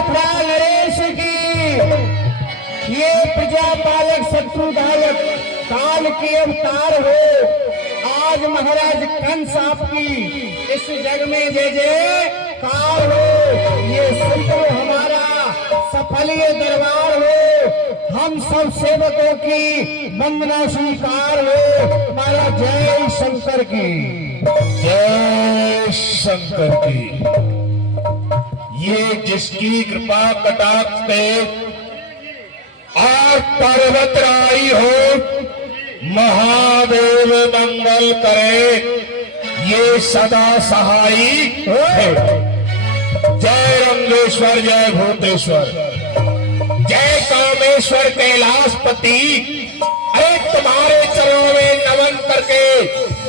मथुरा नरेश की, ये प्रजापालक शत्रुघ्न काल के अवतार हो। आज महाराज कंस आपकी इस जग में जय जयकार हो। ये सुन हमारा सफल ये दरबार हो। हम सब सेवकों की वंदना स्वीकार हो। महाराज जय शंकर की, जय शंकर की। ये जिसकी कृपा कटाक्ष पे और पर्वत राई हो, महादेव मंगल करे, ये सदा सहाई है। जय रंगेश्वर, जय भूतेश्वर, जय कामेश्वर कैलाशपति। अरे तुम्हारे चरणों में नमन करके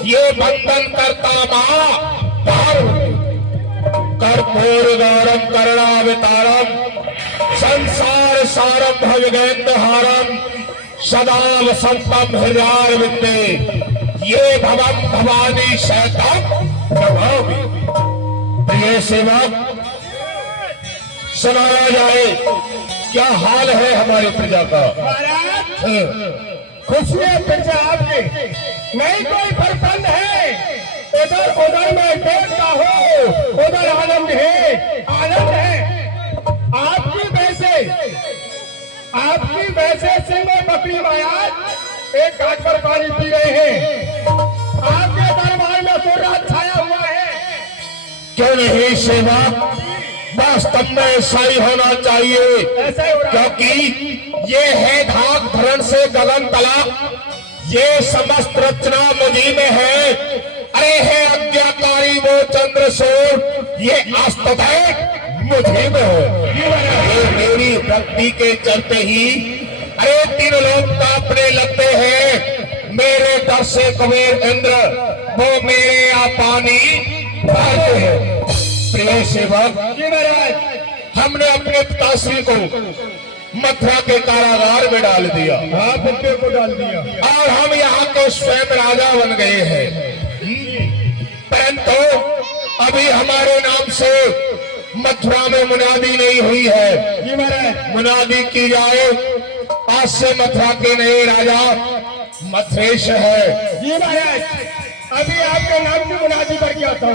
ये बंधन करता मां कर्पूर गौरम करुणावतारम संसार सारम भजगेन्द्रहारम सदा वसंतम हृदयारविंदे ये भवम भवानी शतम नमामि। प्रिय सेवक, सुनाया जाए क्या हाल है हमारी प्रजा का। खुशियां प्रजा आपकी, नहीं कोई बर्तन है। उधर उधर में देखता हो, उधर आनंद है, आनंद है। आपकी वैसे सिंह और बकरी महाराज एक घाट पर पानी पी रहे हैं। आपके दरबार में तो रात छाया हुआ है। क्यों नहीं सेवक, वास्तव में ऐसा ही होना चाहिए, क्योंकि ये है धाक धरण से गगन तला, ये समस्त रचना मुझी में है। अरे है आज्ञाकारी वो चंद्रसूर, ये आस्तुति मुझे में हो। ये मेरी भक्ति के चलते ही अरे तीन लोग कांपने लगते हैं। मेरे दर से कुबेर इंद्र वो मेरे यहाँ पानी भरते हैं। प्रिय सेवक, हमने अपने पिताश्री को मथुरा के कारागार में डाल दिया। हाँ, बुड्ढे को डाल दिया और हम यहाँ के स्वयं राजा बन गए हैं। परंतु अभी हमारे नाम से मथुरा में मुनादी नहीं हुई है। मुनादी की जाए, आज से मथुरा के नए राजा मथुरेश है। जी महाराज, अभी आपके नाम की मुनादी करके आता हूँ।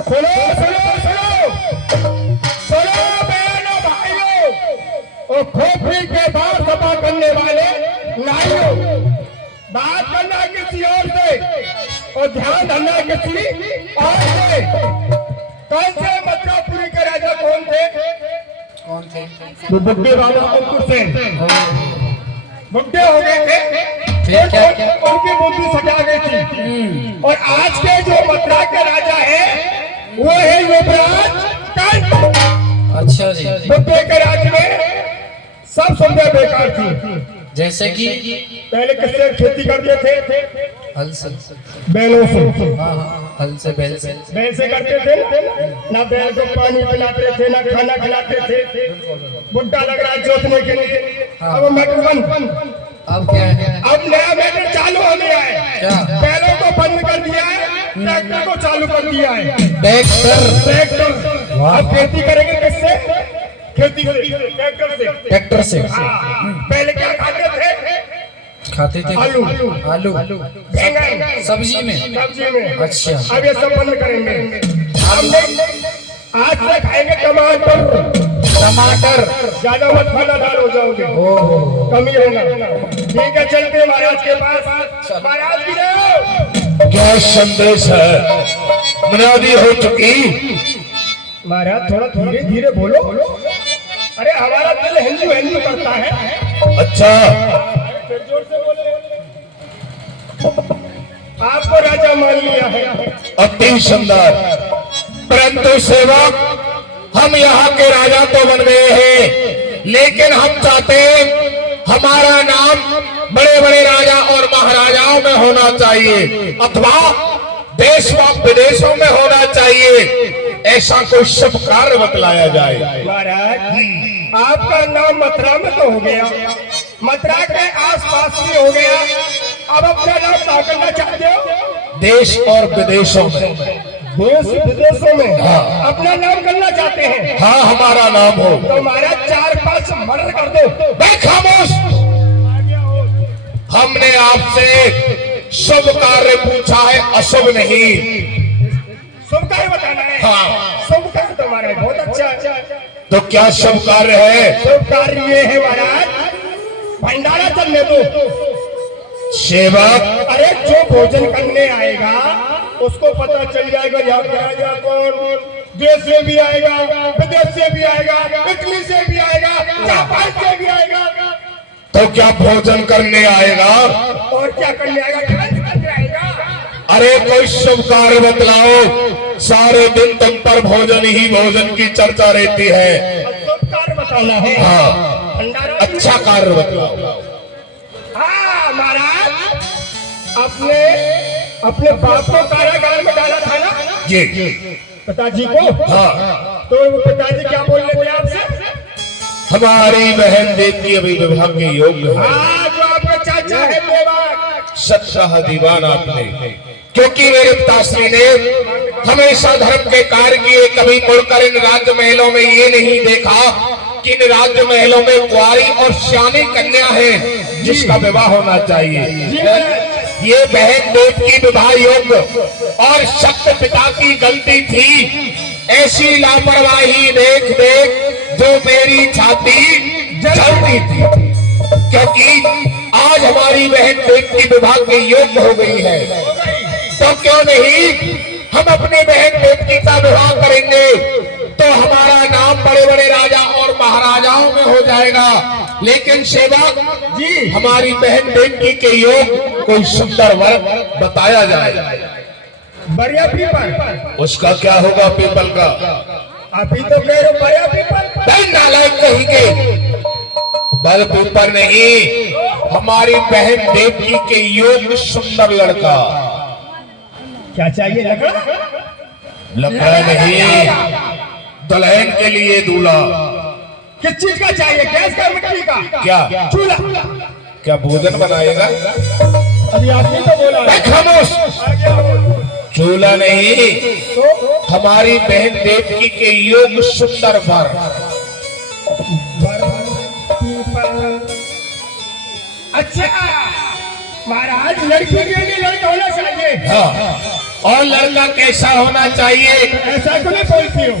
सुनो सुनो सुनो सुनो बहनों भाइयों और खोपड़ी के बात सभा करने वाले नाइयों, बात करना किसी और से और ध्यान धरना किसी और से। कौन से मथुरापुरी के राजा कौन थे? वो बुड्ढे बाबा अंकुर सेन बुड्ढे हो गए थे, उनकी बुद्धि सजा गई थी। और आज के जो मथुरा के राजा है वो है युवराज कंस। अच्छा जी। बुड्ढे के राज में सब सुविधा बेकार थी। जैसे कि पहले किससे खेती करते थे? हल से, बैलों से। हल से, बैल से करते थे ना। बैल को पानी पिलाते थे, ना खाना खिलाते थे। बुड्ढा लग रहा है जोतने के लिए। अब मैटर बंद। अब क्या है? अब नया मैटर चालू हो गया है। क्या? बैलों को बंद कर दिया है, ट्रैक्टर को चालू कर दिया है। ट्रैक्टर। अब खेती करेंगे किससे? खेती ट्रैक्टर से। पहले क्या खाते थे? आलू बैंगन सब्जी में। अच्छा। अब ये सब बंद करेंगे। हमने आज से खाएंगे टमाटर। ज्यादा मत खाना, दाल हो जाओगे, कमी होगा। ठीक है, चलते महाराज के पास। महाराज की जय। क्या संदेश है? मुनादी हो चुकी। महाराज थोड़ा धीरे धीरे बोलो। अरे हमारा दिल हिंदू हिंदू करता है। अच्छा, जोर से बोलो। आपको राजा मान लिया है। अति सुंदर। परंतु सेवक, हम यहाँ के राजा तो बन गए हैं, लेकिन हम चाहते हैं हमारा नाम बड़े बड़े राजा और महाराजाओं में होना चाहिए, अथवा देश व विदेशों में होना चाहिए। ऐसा कोई शुभ कार्य बतलाया जाए। महाराज, आपका नाम मथुरा में तो हो गया, मथुरा के आसपास भी हो गया। अब अपना नाम क्या करना चाहते हो? देश और विदेशों में। देश विदेशों में हाँ। अपना नाम करना चाहते हैं हाँ हमारा नाम हो। तो हमारा 4-5 मर्डर कर दो। मैं खामोश। हमने आपसे शुभ कार्य पूछा है, अशुभ नहीं। शुभ कार्य बताना है। हाँ। शुभ कार्य तो हमारा बहुत अच्छा। तो क्या शुभ कार्य है? शुभ कार्य ये है महाराज, भंडारा चलने दो। सेवक, अरे जो भोजन करने आएगा उसको पता चल जाएगा यहाँ पे आएगा कौन, देश से भी आएगा, विदेश से भी आएगा, इटली से भी आएगा, जापान से भी आएगा। तो क्या भोजन करने आएगा? और क्या करने आएगा? खाने करने आएगा। अरे कोई शुभ कार्य बतलाओ। सारे दिन तुम पर भोजन ही भोजन की चर्चा रहती है। शुभ कार्य बताना है। हाँ, भंडारा अच्छा कार्य बतलाओ। हाँ महाराज, अपने बाप को कारागार में डाला था ना जी। पिताजी को। हाँ। तो पिताजी क्या बोल रहे थे आपसे? हमारी बहन देवी अभी विवाह के योग्य है। हाँ, जो आपका चाचा है देवा। सच्चा दीवान आपने, क्योंकि मेरे पिताश्री ने हमेशा धर्म के कार्य किए। कभी मुड़कर इन राज्य महलों में ये नहीं देखा कि इन राज्य महलों में कुंवारी और श्यानी कन्या है जिसका विवाह होना चाहिए। ये बहन देव की विवाह योग्य और शक्त पिता की गलती थी। ऐसी लापरवाही देख देख जो मेरी छाती जलती थी, क्योंकि आज हमारी बहन देव की विवाह के योग्य हो गई है। तो क्यों नहीं हम अपनी बहन देवकी का विवाह करेंगे, तो हमारा नाम बड़े बड़े राजा और महाराजाओं में हो जाएगा। लेकिन सेवक जी, हमारी बहन देवकी के योग कोई सुंदर वर बताया जाए। बढ़िया पीपल। उसका क्या होगा पीपल का? अभी तो कह रहे बढ़िया पीपल। नालायक कहीं के बल पीपल नहीं, हमारी बहन देवकी के योग सुंदर लड़का। क्या चाहिए? लड़का नहीं, दुल्हन के लिए दूल्हा। किस चीज का चाहिए? गैस का, मिट्टी का? क्या चूल्हा। क्या भोजन बनाएगा? अभी आपने तो बोला है। खामोश। चूल्हा नहीं, तो हमारी बहन देवकी के योग सुंदर वर। अच्छा महाराज, लड़की के लिए लड़का होना चाहिए। हाँ, और लड़का कैसा होना चाहिए? ऐसा तो नहीं बोलती हो।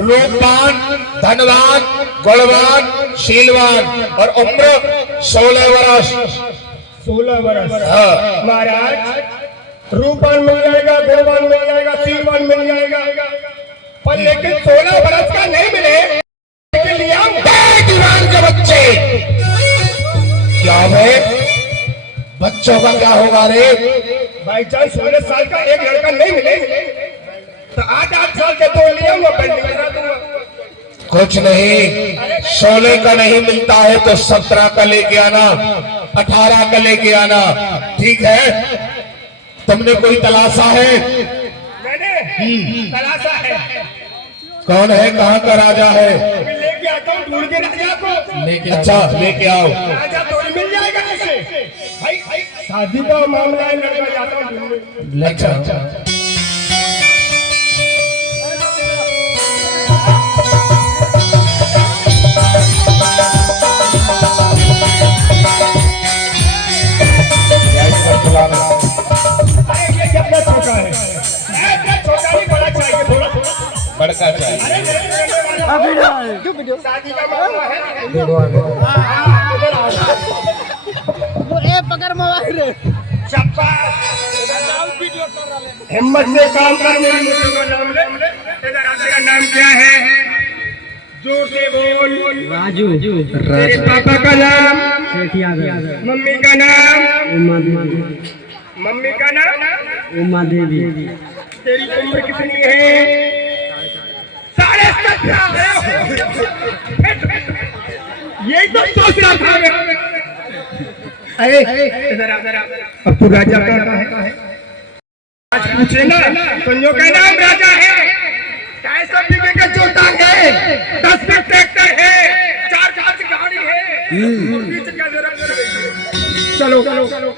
रूपवान, धनवान, गुणवान, शीलवान और उम्र 16 वर्ष। 16 वर्ष। हाँ। महाराज, रूपवान मिल जाएगा, गुणवान मिल जाएगा, शीलवान मिल जाएगा, पर लेकिन 16 वर्ष का नहीं मिले के लिए दीवान के बच्चे क्या है? बच्चों का क्या होगा रे? भाई चांस 16 साल का एक लड़का नहीं मिले तो 8-8 साल के तो लिया हुआ पेंडिंग करा दूंगा। कुछ नहीं, 16 का नहीं मिलता है तो 17 का लेके आना, 18 का लेके आना। ठीक है? तुमने कोई तलाशा है? मैंने तलाशा है। कौन है? कहाँ का राजा है? लेके आता हूँ, ढूंढ के राजा को। लेके अच्छा, लेके आओ। राजा तो मिल जाएगा ऐसे। भाई शादी का मामला है, लड़का जाता हूँ ढूंढने। अच्छा, अरे ये कितना छोटा है? इतना छोटा नहीं, बड़ा चाहिए, थोड़ा थोड़ा बड़का चाहिए। शादी का मामला है। पकड़ मोबाइल रे। हिम्मत से काम कर, मेरी मुझे का नाम ले। तेरा राजा का नाम क्या है? जोर से बोल। राजू। तेरे पापा का नाम? मम्मी का नाम? मम्मी का नाम? उमा देवी। तेरी उम्र कितनी है? 17.5। यही तो सोच रहा था मैं। अरे अब तू राजा कहता है? आज पूछे ना, संजो का नाम राजा है। 250 बीघे का जोता है, 10 में ट्रैक्टर है, 4 गाड़ी है। बीच क्या जरूरत है? चलो चलो।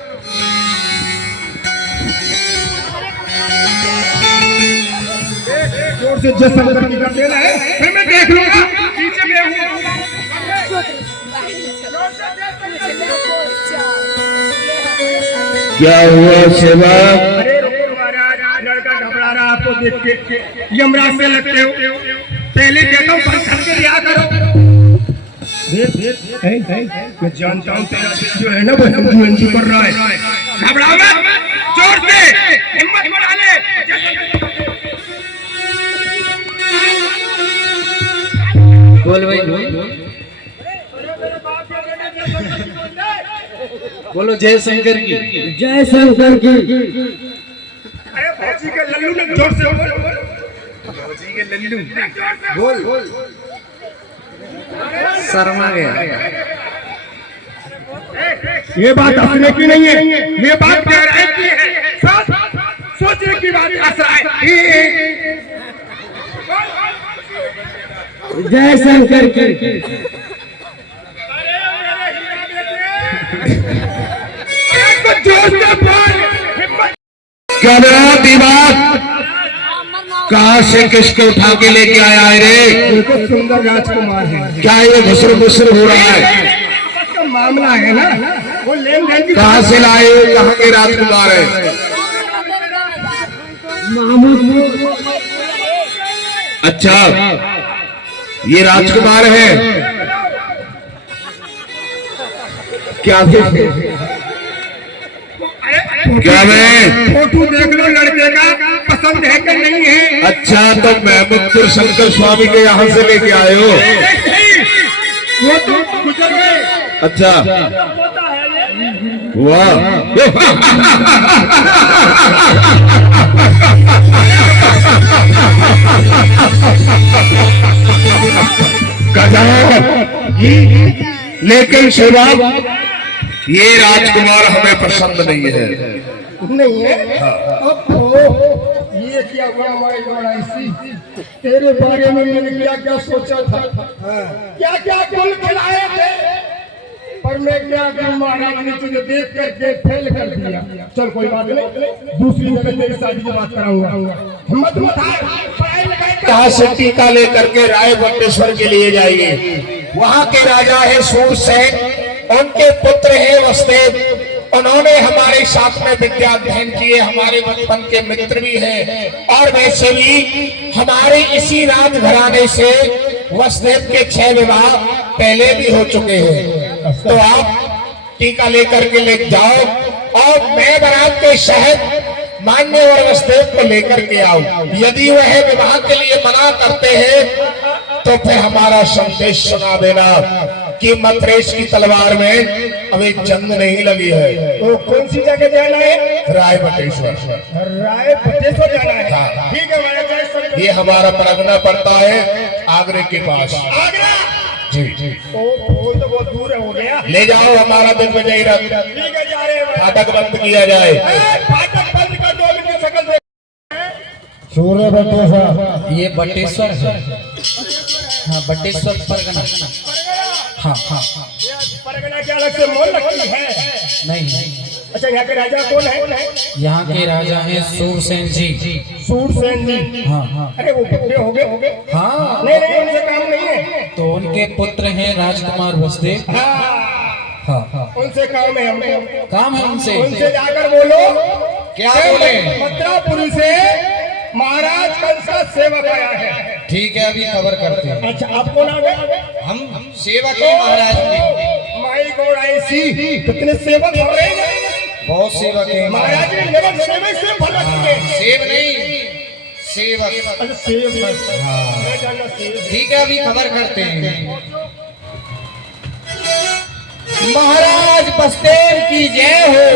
उसे जैसा शंकर की कर देना है, फिर मैं देख लूंगा पीछे में हूँ। क्या हुआ सेवा? अरे रुको महाराज, लड़का घबरा रहा आपको देख के, यमराज से लगते हो, पहले कहता हूँ बंद करके लिया करो। मैं जानता हूँ तेरा दिल जो है ना वो हिम्मत कर रहा है, घबरा मत, जोर से हिम्मत बढ़ा ले। बोल भाई बोलो जय शंकर की। जय शंकर की। अरे फौजी के लल्लू ने जोर से बोल, फौजी के लल्लू बोल, शर्मा गया। ये बात हंसने की नहीं है, ये बात गहराई की है, सोचने की बात हंस रहा है। जय शंकर की। क्या मेरा दीवार कहाँ से किसको उठा के लेके आया है रे? बिल्कुल सुंदर राजकुमार है। क्या ये घुसर मुसर हो रहा है? का मामला है ना, वो लेन देन की। कहाँ से लाए हो? कहाँ के राजकुमार है? अच्छा ये राजकुमार है क्या? क्या मैं फोटो देख लो लड़के का, पसंद है कि नहीं है? अच्छा तो महमूदपुर शंकर स्वामी के यहाँ से लेके आए हो? वो तो गुजर गए। अच्छा वाह लेकिन सेवा ये राजकुमार हमें पसंद नहीं है। नहीं है? अब ये क्या हुआ हमारी लड़ाई? तेरे बारे में मैंने क्या क्या सोचा था, क्या क्या गुल खिलाए थे, पर मैं क्या करूं महाराज ने तुझे देख करके फेल कर दिया। चल कोई बात नहीं, दूसरी जगह तेरी शादी की बात कराऊंगा। हिम्मत मत हार, पढ़ाई लिखाई कर। कहाँ से टीका लेकर के राय बटेश्वर के लिए जाइए। वहाँ के राजा है सूरसेन, उनके पुत्र है वसुदेव, उन्होंने हमारे साथ में विद्या अध्ययन किए, हमारे बचपन के मित्र भी हैं। और वैसे भी हमारे इसी राजघराने से वसुदेव के 6 विवाह पहले भी हो चुके हैं। तो आप टीका लेकर के ले जाओ और मैं बारात के शहर मान्यवर वसुदेव को लेकर के आओ। यदि वह विवाह के लिए मना करते हैं तो फिर हमारा संदेश सुना देना कि मद्रेश की तलवार में अभी जंग नहीं लगी है। तो कौन सी जगह जाना है? राय बटेश्वर। राय बटेश्वर जाना है। ठीक है महाराज, ये हमारा परगना पड़ता है आगरे के पास। आगरा जी वो तो बहुत दूर हो गया। ले जाओ हमारा दिग्विजयी रथ। ठीक है जा रहे हैं। फाटक बंद किया जाए। फाटक बंद कर दो, अभी शकल से सूर्य बटेश्वर। ये बटेश्वर है। हाँ बटेश्वर परगना। हाँ हाँ परगना क्या अलग से मोल लगती है? नहीं। अच्छा यहाँ के राजा कौन है? यहाँ के राजा हैं सूरसेन जी। सूरसेन जी। हाँ हाँ। अरे वो बुढ़े हो गए? हाँ नहीं नहीं उनसे काम नहीं है। तो उनके पुत्र हैं राजकुमार वसुदेव। हाँ हाँ उनसे काम है हमको। काम है उनसे। उनसे जाकर बोलो क्या बोले? मथुरापुरी से महाराज कंस का सेवक आया है। ठीक है अभी खबर करते हैं। अच्छा आप कौन आ गए? हम सेवक हैं महाराज के। माई गॉड आई सी, कितने सेवक हो रहे हैं। बहुत सेवक हैं महाराज ने लेवल सेवक से भला किए। सेव नहीं सेवक। अच्छा सेवक। हाँ मैं जानना सेवक। ठीक है अभी खबर करते हैं। महाराज बसदेव की जय हो।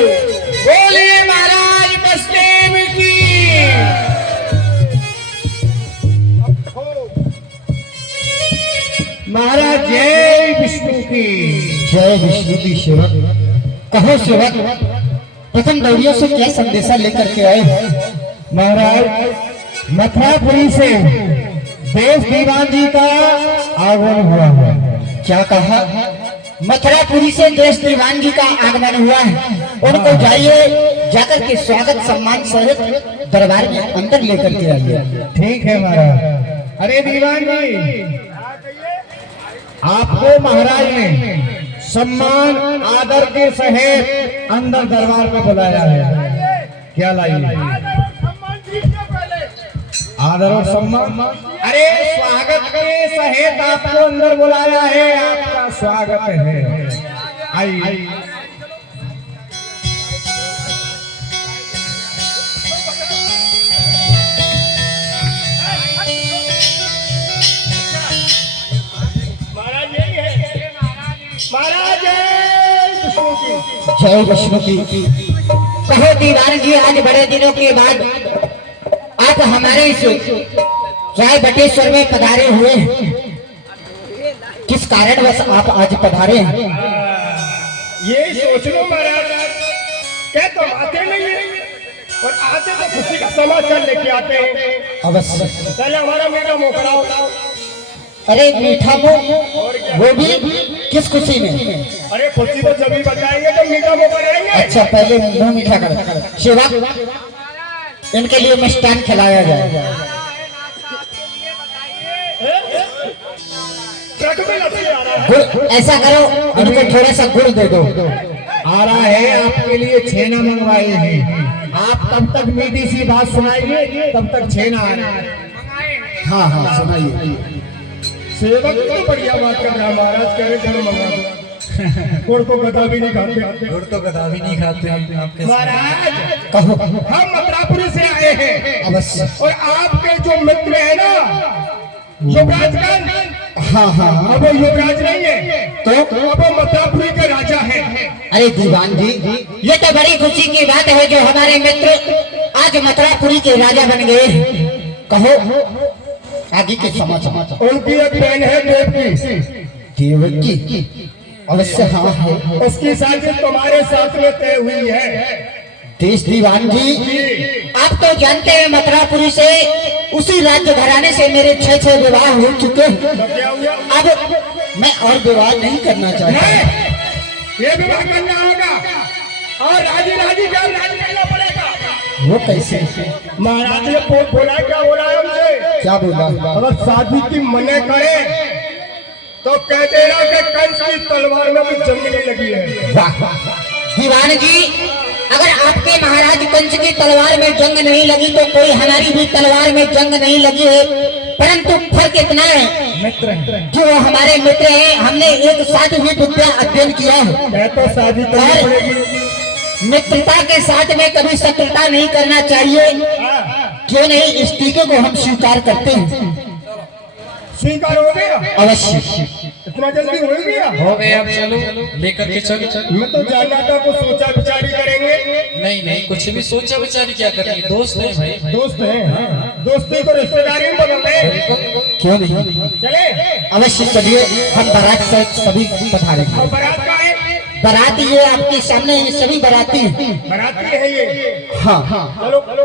बोलिए महाराज बसदेव की। महाराज जय विष्णु की। जय विष्णु की सेवक। कहो सेवक, प्रथम गौरियों से क्या संदेशा लेकर के आए? महाराज मथुरापुरी से देश दीवान जी का आगमन हुआ है। क्या कहा? मथुरापुरी से देश दीवान जी का आगमन हुआ है। उनको जाइए, जाकर के स्वागत सम्मान सहित दरबार में अंदर लेकर के आइए। ठीक है महाराज। अरे दीवान जी, आपको महाराज ने सम्मान आदर के सहित अंदर दरबार में बुलाया है। क्या लाइए? आदर और सम्मान। अरे स्वागत के सहित आपको अंदर बुलाया है, आपका स्वागत है। आइए। महाराज जय विष्णु की। कहो दीवान जी, आज बड़े दिनों के बाद आप हमारे इस राय बटेश्वर में पधारे हुए हैं। किस कारणवश आप आज पधारे हैं? ये सोच लो महाराज, क्या तुम आते नहीं है और आते तो खुशी का समाचार लेके आते हैं। अवश्य। पहले हमारा मीठा मुंह कराओ। अरे मीठा मुंह, वो भी किस खुशी में? अरे खुशी तो जब ही बताएंगे जब मीठा मुंह कराएंगे। अच्छा, पहले मुंह मीठा करो। सेवा, इनके लिए मिष्ठान खिलाया जाए। ट्रक में लस्सी आ रहा है। गुड़, ऐसा करो, इनको थोड़ा सा गुड़ दे दो। आ रहा है, आपके लिए छेना मंगवाए हैं। आप तब तक मीठी सी बात सुनाइए, तब तक छेना आ रहा है। हाँ हाँ, सुनाइए। सेवक तो बढ़िया बात कर रहा है महाराज, कह रहे चलो मंगा दो। गुड़ तो गधा भी नहीं खाते। गुड़ तो गधा भी नहीं खाते आपके। महाराज कहो। हम मथुरापुरी से आए हैं। अवश्य। और आपके जो मित्र है ना युवराजगंज, हाँ हाँ, अब वो युवराज नहीं है, तो अब वो मथुरापुरी के राजा है। अरे दीवान जी, ये तो बड़ी खुशी की बात है जो हमारे मित्र आज मथुरापुरी के राजा बन गए। कहो आगे के समाचार। उनकी एक बहन है देवकी। देवकी? अवश्य हाँ है। उसकी शादी तुम्हारे साथ में तय हुई है। देश दीवान जी, आप तो जानते हैं मथुरापुरी से, उसी राज्य घराने से मेरे 6 विवाह हो चुके हैं। तो क्या हुआ? अब मैं और विवाह नहीं करना चाहता। ये विवाह करना होगा और राजी राजी जान राजी करना पड़ेगा। वो कैसे? महाराज ने बोला, क्या बोला है हमसे? क्या बोला? अगर शादी की मने करे तो कह देना कि कंस की तलवार में भी जंग नहीं लगी है। वाह दीवान जी, अगर आपके महाराज कंस की तलवार में जंग नहीं लगी तो कोई हमारी भी तलवार में जंग नहीं लगी है। परंतु फर्क इतना है मित्र कि वो हमारे मित्र हैं, हमने एक साथ ही विद्या अध्ययन किया है। तो शादी करनी पड़ेगी। मित्रता के साथ में कभी शत्रुता नहीं करना चाहिए। क्यों नहीं, इस टीके को हम स्वीकार करते हैं। स्वीकार हो गया? अवश्य। इतना जल्दी हो गया? हो गए, अब चलो लेकर के चलो। मैं तो जानना था कुछ सोचा विचारी करेंगे। नहीं नहीं, कुछ भी सोचा विचारी क्या करेंगे, दोस्त हैं भाई। दोस्त हैं, दोस्ती को रिश्तेदारी में बदल दे। क्यों नहीं, चले अवश्य चलिए। हम बारात से सभी पधारेंगे। और बारात का है? बाराती ये आपके सामने ये सभी बाराती। बाराती है ये। हाँ हाँ, चलो चलो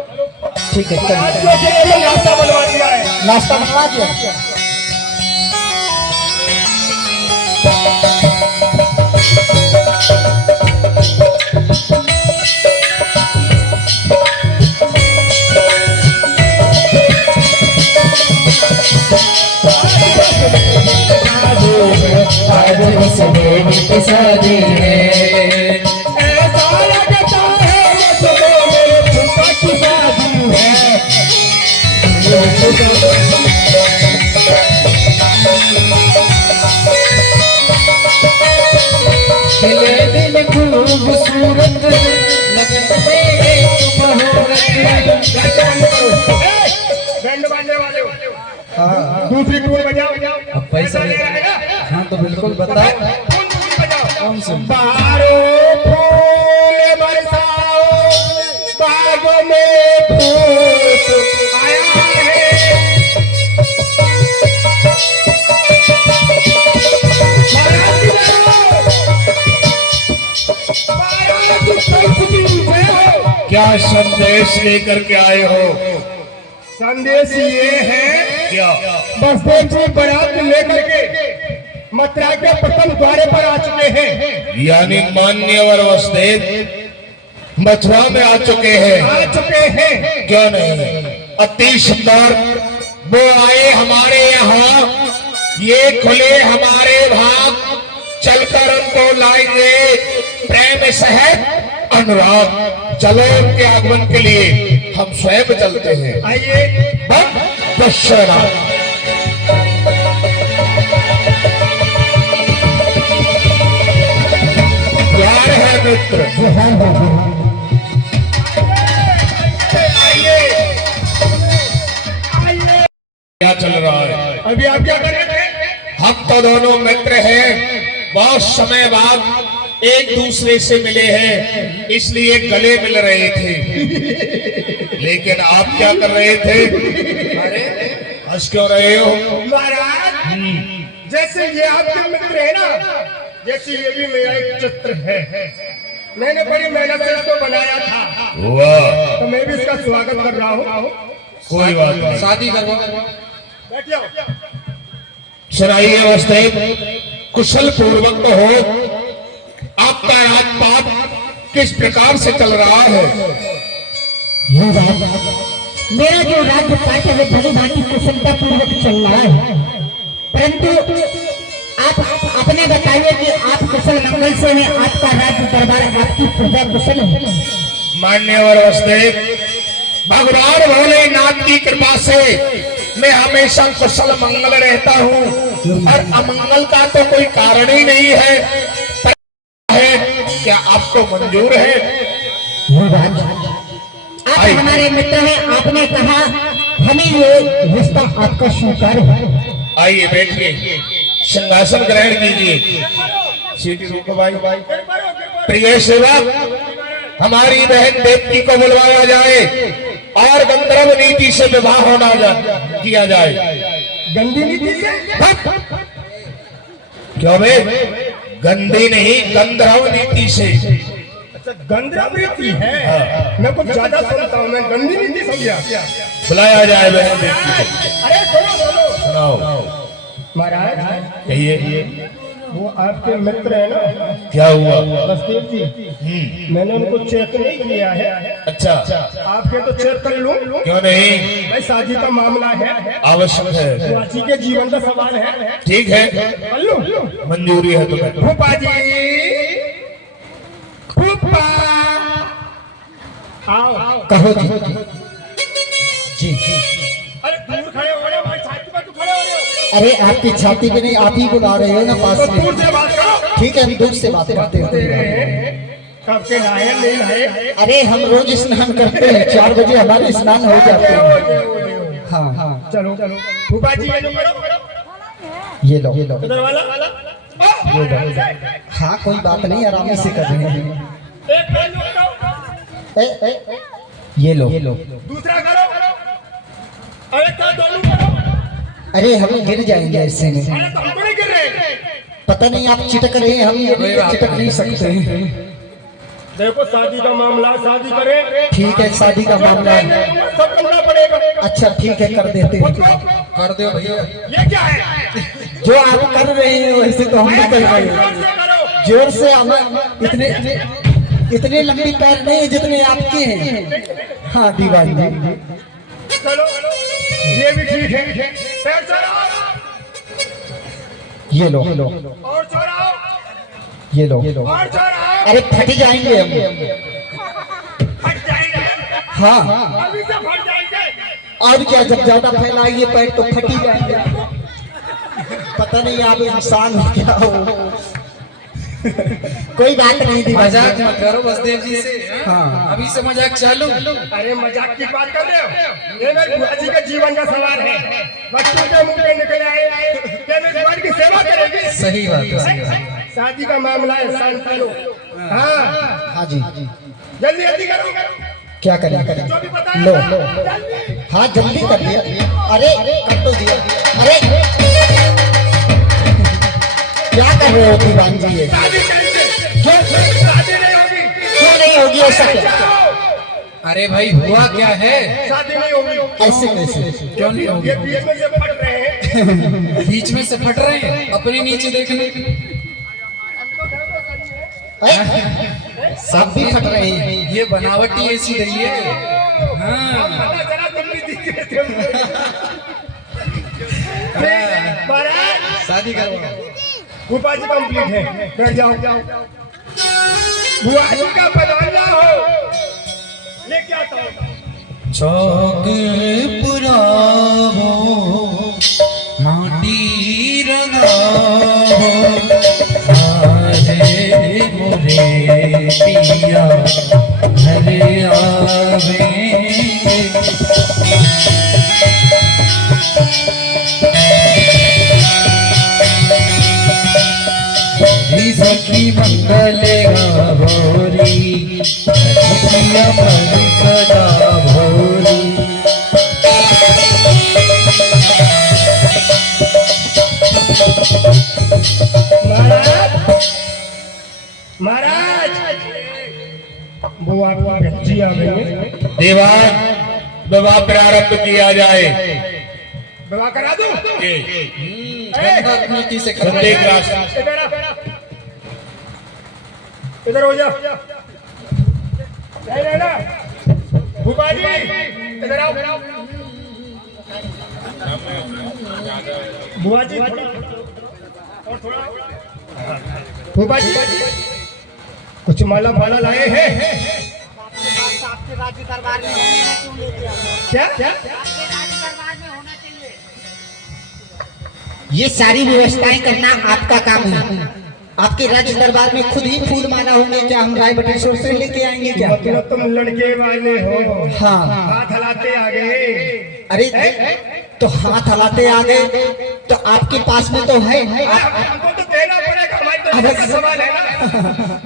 ठीक है, आज चलिए। जो है ये नाश्ता बनवा दिया है। नाश्ता बनवा दिया। शादी है, ऐसा लगता है मुझको मेरे फूफा की शादी है। खिले दिल खूबसूरत लगते एक मुहूर्त। बैंड बाजने वाले हो। दूसरी टूल बजाओ। अब पैसा ले रहेगा? हाँ तो बिल्कुल बताओ। कौन टूल बजाओ? कौन सी? बाहरों फूल बरसाओ, बागों में फूल आया है। महाराज कंस की जय हो। क्या संदेश लेकर के आए हो? संदेश ये है, क्या? बसदेव जी बारात लेकर के मथुरा के प्रथम द्वारे पर आ चुके हैं। यानी मान्यवर वसुदेव मथुरा में आ चुके हैं। आ चुके हैं। क्या नहीं, अति सुंदर वो आए हमारे यहाँ, ये खुले हमारे भाग, चलकर उनको लाएंगे प्रेम सहित अनुराग। चलो उनके आगमन के लिए हम स्वयं चलते हैं। आइए। दशहरा प्यार है मित्र। आइए। क्या चल रहा है? अभी आप क्या कर रहे थे? हम तो दोनों मित्र हैं, बहुत समय बाद एक दूसरे से मिले हैं, इसलिए गले मिल रहे थे। लेकिन आप क्या कर रहे थे? अरे हंस क्यों रहे हो? महाराज, जैसे ये आपके मित्र है ना, जैसे ये भी मेरा एक चित्र है। मैंने बड़ी मेहनत से इसको बनाया था, वाह, तो मैं भी इसका स्वागत कर रहा हूँ। कोई बात नहीं। शादी करवा बैठिए। सुनाइए अवस्थे, कुशल पूर्वक हो, आपका राजपाट किस प्रकार से चल रहा है? मेरा जो राज्य पाठ है वो भली भांति कुशलता पूर्वक चल रहा है, परंतु आप अपने बताइए कि आप कुशल मंगल से हैं, आपका राज्य दरबार, आपकी प्रजा कुशल है? मान्यवर अवस्थे, भगवान भोलेनाथ की कृपा से मैं हमेशा कुशल मंगल रहता हूँ, और अमंगल का तो कोई कारण ही नहीं है। पर क्या आपको मंजूर है? आप हमारे मित्र हैं, आपने कहा हमें ये रिश्ता आपका स्वीकार है। आइए बैठिए, सिंहासन ग्रहण कीजिए। सीटी रोको भाई। प्रिय सेवक, हमारी बहन देवकी को बुलवाया जाए और गंधर्व नीति से विवाह होना किया जाए। गंदी नीति से? क्यों बे? गंदी नहीं, गंधर्व नीति से। अच्छा, गंधर्व नीति है। मैं कुछ ज्यादा सुनता हूँ, मैं गंदी नीति समझा। बुलाया जाए बहन देवकी को। अरे सुनो। सुनाओ। महाराज, कहिए। वो आपके मित्र है ना? क्या हुआ? बसदेव जी, मैंने उनको चेक नहीं किया है। अच्छा, आपके तो चेक कर लूं? क्यों नहीं? भाई शादी का मामला है, आवश्यक है। वासी के जीवन का सवाल है। ठीक है, कर लूं? मंजूरी है तुम्हें। फूफा जी, फूफा आओ। कहो जी। अरे दूर खड़े हो रहे हो भाई, छाती पर क्यों खड़े हो रहे हो? अरे आपकी छाती पे नहीं, आप ही बुला रहे हो ना पास तो में। दूर से बात करो। ठीक है, हम दूर से बात करते हैं। कब के नहाए नहीं नहाए? अरे हम रोज स्नान करते हैं, 4 बजे हमारे स्नान हो जाते हैं। हाँ, चलो फूफा जी, ये जो करो। ये लो इधर वाला। हाँ, कोई बात नहीं, आराम से कर रहे हैं। एक पैर जो करो। ये लो। दूसरा करो। अरे क्या दोनों करो? अरे हम गिर जाएंगे ऐसे में। अरे तो हम तो नहीं गिर रहे। पता नहीं आप चिटक रहे हैं, हम ये चिटक नहीं सकते हैं। देखो, शादी का मामला, शादी करे। ठीक है, शादी का मामला है। सब करना पड़ेगा। अच्छा ठीक है, कर देते हैं। कर दो भैया। ये क्या है? जो आप कर रहे हैं वैसे तो हम भी कर रहे हैं। जोर से हम इतने लंबी पैर नहीं जितने आपके हैं। हाँ दीवान जी, चलो, ये भी ठीक है। पैर चढ़ाओ। ये लो। और चढ़ाओ। ये लो। और चढ़ाओ। अरे फट जाएंगे हम। फट जाएंगे। हाँ, अभी से फट जाएंगे। और क्या, जब ज्यादा फैलाएंगे पैर तो फट ही जाएंगे। पता नहीं आप इंसान हो क्या हो। कोई बात नहीं दीवान मजाक जी। मत करो बसदेव जी से। हाँ। अभी से मजाक चालू। अरे मजाक की बात कर रहे हो? ये मेरे बुआ जी के जीवन का सवाल है। बच्चों के मुंह पे निकल आए, क्या मेरे बुआ की सेवा करेगी? सही बात है। शादी का मामला है, शांति लो। हाँ, हाँ जी, जल्दी जल्दी करो। क्या करें? जो भी पता है लो। जल्दी। हाँ जल्दी कर दिया। अरे कर तो दिया। अरे क्या कर रहे हो दीवान जी? ये शादी करेंगे। शादी नहीं होगी। क्यों नहीं होगी ऐसा? अरे भाई हुआ क्या है? शादी नहीं होगी। ऐसे कैसे? क्यों नहीं होगी? ये बीच में से फट रहे हैं। बीच में से फट रहे हैं, अपने नीचे देखने। सब भी फट रहे हैं। ये बनावटी ऐसी रही है। हाँ, जरा जल्दी दीजिए। शादी करो। फूफा जी कंप्लीट है, बैठ जाओ। बुआ जी का बनाना हो लेके आता हूँ। चौक पुरावो माटी रंगावो आजे मोरे पिया घर आवे। सखी मंगल गावोरी सखिया मन सदा भोरी। महाराज बुआ जी आ गई। दीवान विवाह प्रारंभ किया जाए। विवाह करा दो। नीति से संदेह राशि इधर हो जा। नहीं ना फूफा जी इधर आओ। बुआ जी और थोड़ा। फूफा जी कुछ माला माला लाए हैं। आपके राज्य दरबार में होने ना क्यों लेके आए? क्या आपके राज्य दरबार में होना चाहिए। ये सारी व्यवस्थाएं करना आपका काम है। आपके राज्य दरबार में खुद ही फूल माला होंगे क्या? हम राय बटेश्वर से लेके आएंगे क्या? मतलब तुम लड़के वाले हो। हाँ। हाथ हलाते आ गए। अरे तो हाथ हलाते आ गए तो आपके पास में तो है। हमको तो देना पड़ेगा, हमारी तो इज्जत का सवाल है ना।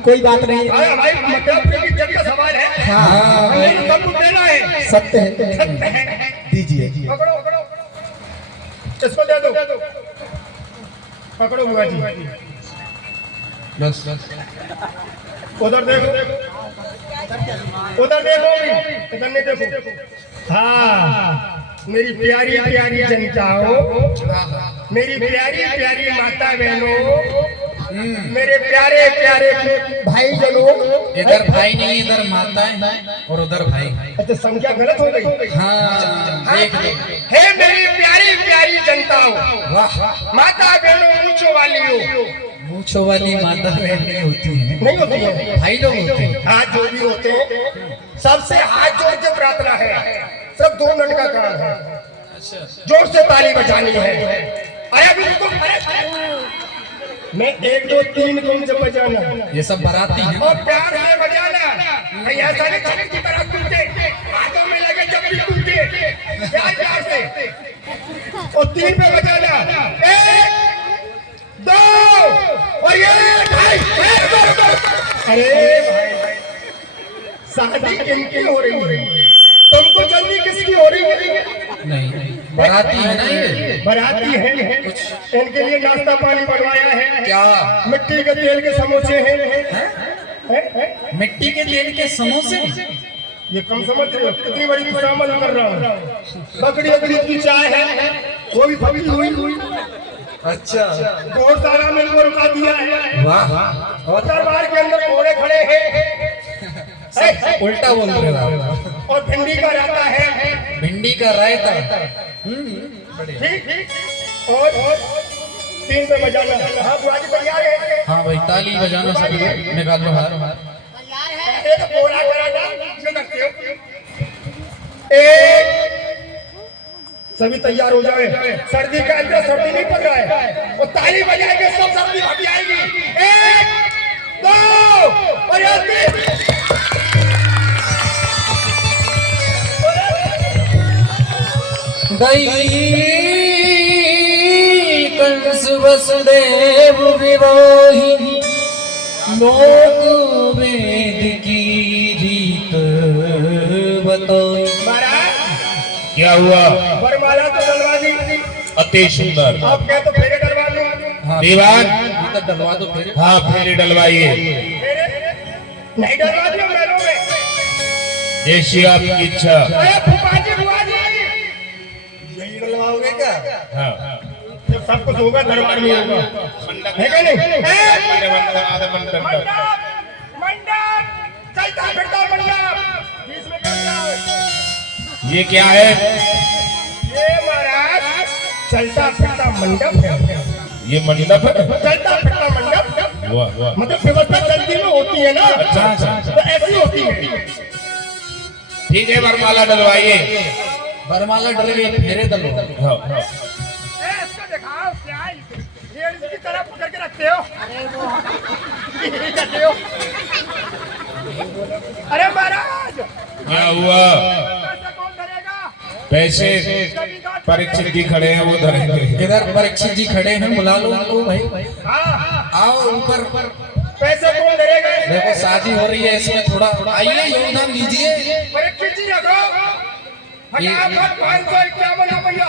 कोई बात नहीं। अरे हमारी मतलब की इज्जत का सवाल है। हाँ हमको तो सब कुछ देना है। सत्य है। दीजिए। पकड़ो पकड़ो इसको दे दो। पकड़ो बुआ जी। बस उधर देखो, उधर देखो, इधर नहीं देखो। हाँ मेरी प्यारी प्यारी जनताओ, मेरी प्यारी प्यारी माता बहनों, मेरे प्यारे प्यारे भाई जनों। इधर भाई नहीं, इधर माता है और उधर भाई। अच्छा संख्या गलत हो गई। हाँ देख देख। हे मेरी प्यारी प्यारी जनताओं, वाह माता बहनों, ऊंचो वालियों। मूछों वाली माता बहन नहीं होती है, नहीं होती है, भाई लोग होते हैं। हाथ जो भी होते हैं सबसे हाथ जोड़ के प्रार्थना है। सब 2 मिनट का काम है। जोर से ताली बजानी है। अरे अभी रुको, मैं 1 2 3 तुम जब बजाना ये सब बाराती हैं। और प्यार से बजाना। कहीं ऐसा नहीं छड़ी की तरह टूटे, हाथों में लगे जब भी टूटे। प्यार प्यार से और 3 पे बजाना। 1 2 और ये ढाई। अरे भाई शादी इनकी हो रही है, तुमको जल्दी किसकी हो रही है? नहीं बाराती है ना ये। बराती है। इनके लिए नाश्ता पानी बनवाया है। क्या मिट्टी के तेल के समोसे हैं। मिट्टी के तेल के समोसे? ये कम समझ रहे हो कितनी बड़ी खुशामद कर रहा हूँ। बकरी बकरी की चाय है, वो भी फटी हुई। अच्छा घोड़साला में इनको रुका दिया है। वाह और दरबार के अंदर घोड़े खड़े हैं। उल्टा बोल रहे हो। और भिंडी का रायता है। भिंडी का रायता। ठीक और 3 पे बजाना। हाँ बुआ जी तैयार है। हाँ भाई ताली बजाना सभी लोग। निकालो हार। तैयार है। एक बोला कराना जो करते हो। 1 सभी तैयार हो जाए। सर्दी का अंदर सर्दी नहीं पड़ रहा है और ताली बजाएंगे सब सर्दी भाभी आएगी। 1 2 और 3। गई कंस वसुदेव विवाहिनी लोक वेद की रीत बताई। महाराज क्या हुआ? वरमाला तो डलवा दी। अति सुंदर। आप क्या तो फेरे डलवा दो। हाँ, दीवान तो डलवा दो फिर। हाँ फेरे डलवाइए। नहीं डलवा दिया महलों में। जैसी आपकी इच्छा। अरे फूफा जी बुआ जी यही डलवाओगे क्या? हाँ जब सब कुछ होगा दरबार में होगा है क्या नहीं? मंडप मंडप चलता फिरता मंडप बीच में खड़ा हो। ये क्या है? ये महाराज चलता फिरता मंडप है। ये मंडप है। चलता फिरता मंडप, वाह वाह, मतलब व्यवस्था जल्दी में होती है ना, अच्छा अच्छा, तो ऐसी होती है। ठीक है, वरमाला डलवाइए। बरमाला डर गए, फेरे दलो। हाँ, इसको दिखाओ क्या है, लेडीज की तरह पकड़ के रखते हो। ये करते हो। अरे महाराज, क्या हुआ? पैसा कौन धरेगा? पैसे परीक्षित जी खड़े हैं, वो धरेंगे। इधर परीक्षित जी खड़े हैं, बुला लो उनको भाई। हाँ, आओ ऊपर। पैसे कौन धरेगा? देखो शादी हो रही है, इसमें थोड़ा आइए योगदान दीजिए। परीक्षित जी रखो। फटाफट 551 भैया।